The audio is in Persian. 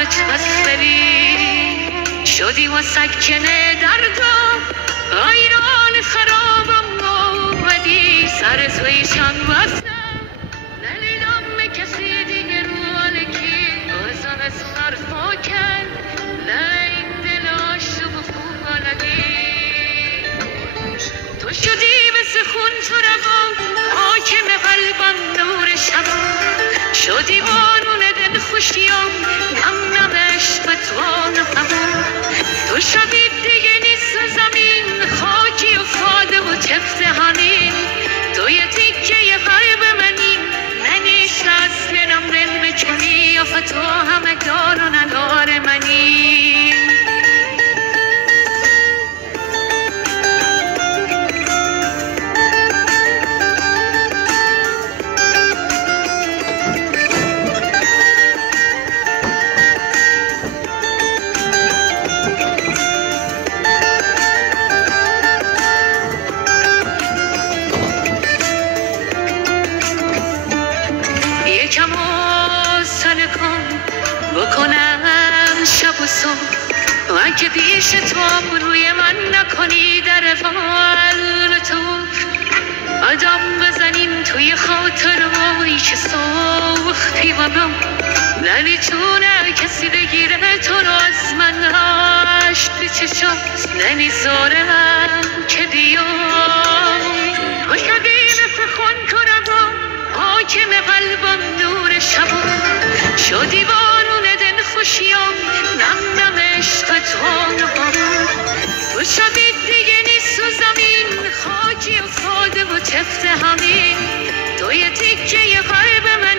به تبصری شدی و سکنه دردم ایران خرابم آمدی سر تویشان بستم نلیدم به کسی دیگه رو علکی بازم از حرفا کرد نه این دل عاشق و فوق‌العاده تو شدی مثل خون تو روان حاکم قلبم نور شبان شدی بارون دل خوشیام نم نم عشق توان و هوا تو شدی دیگه نیست زمین خاکی افتاده و تفت همین تو یه تیکه قلب منی منیش اصل نمرن بکنی یا تو همه دار و ندار منی یکم حوصله کن بکنم شب و صبح و اگه پیش تو روی من نکنی در فال تو آدم بزنیم توی خاطر وای که سوختی و من نمیتونه کسی بگیره تو رو از من عشق به چشات نمیذارم که بیام تو شدی مثل خون کنم حاکم قلبم نور شبان شدی بارون دل خوشیام نم نم عشق تو تو شدی دیگه نیست و زمین خاکی افتاده و تفت همین تو یه تیکه قلب من